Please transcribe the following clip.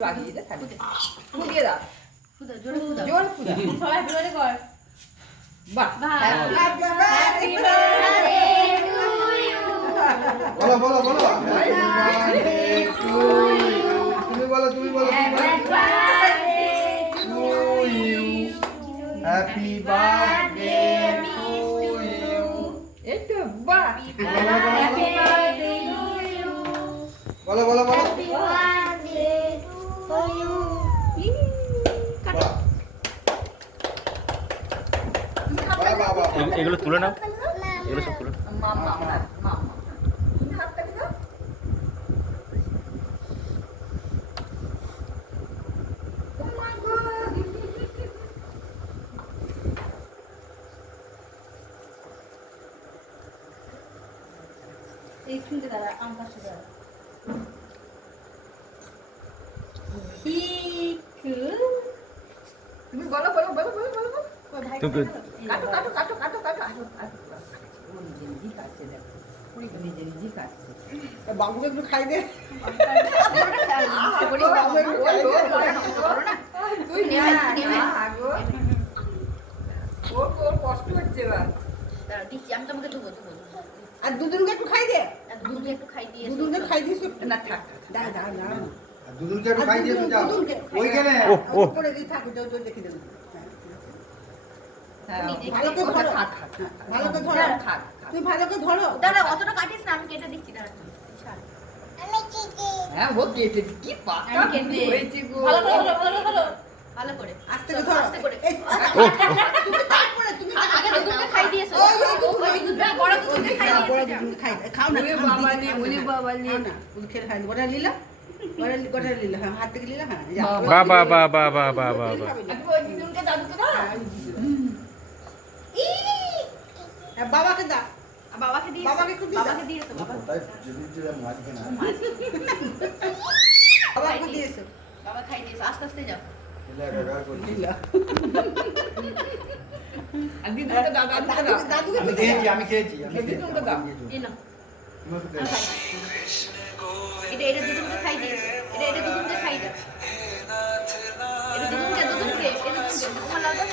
লাগিয়ে দে তাহলে ফুদিয়ে দাও ফুদা জোরে ফুদা জোরে ফুদা সবাই জোরে কর বাহ হ্যাপি বার্থডে টু ইউ বলো বলো বলো হ্যাপি টু ইউ তুমি বলো happy birthday to you happy birthday to you এই তো বাহ হ্যাপি বার্থডে টু ইউ বলো বলো বলো হ্যাপি বার্থডে টু ইউ বাহ বাহ বাহ এগুলো তুলে নাও এগুলো সব তুলে নাও। মামা মামা তুমি হাত কাটি দাও ও মাই গড এই শুনতে দাঁড়া আমার পাশে দাঁড়া হিকু তুমি বলো বলো বলো বলো বলো বলো তুমি কাটো কাটো কাটো কাটো কাটো আসো ও নিজে নিজেই কাটছে দেখো পুরি নিজে নিজেই কাটছে বাবুকে একটু খাই দে তুই নেবে আগো ওর কষ্ট হচ্ছে এবার দিচ্ছি আমি তোমাকে দেবো আর দুজনকে একটু খাই দে দুধে একটু খাই দিয়ে দুজনকে খাই দিস না থাক দাঁড়া দাঁড়া দাঁড়া দুদুলকে একটু খাই দিয়ে যাও ওইখানে ও করে দিয়ে থাকো যাও যাও দেখে দেবো নিজে ভালো করে ধরো থাক ভালো করে ধরো থাক তুই ভালো করে ধরো দাঁড়া অতটা কাটিস না আমি কেটে দিচ্ছি দাঁড়া হ্যাঁ ও কেটে কি পাকা আমি কেটে হয়েছে গো ভালো করে ভালো করে আস্তে করে ধরো আস্তে করে এই, তুমি তারপরে তুমি আগে দুধটা খাই দিয়েছো ওই দুধটা বড় দুধটা খাই হ্যাঁ, বড় দিয়েছো দুধ খাই খাও না ওরে বাবা রে, ওরে বাবা রে। খাও না তুমি খেয়ে খাই গোটা লিলা গোটা লিলা হ্যাঁ হাত থেকে লিলা হ্যাঁ যা। বা বা বা বা বা বা বা বা খাবে না। ওই দুধকে দাদুকে দাও হ্যাঁ, বাবাকে দা আর বাবাকে দিয়ে বাবাকে একটু দিয়ে দাও। বাবাকে দিয়েছো বাবা তাই যদি যদি মাঝখানে না বাবাকে দিয়েছো বাবা খাই দিয়েছো আস্তে আস্তে যাও এলা একা করে লিলা আর দিদুকে দাও দাদুকে আমি খেয়েছি আমি খেয়েছি আমি খেয়েছি দুদুলকে দাও। এই নাও তুমি তো আর খাই। এটা দুদুকে খাই দিয়েছো এটা দুদুকে খাই দাও এটা দুদুকে তোমার লাগা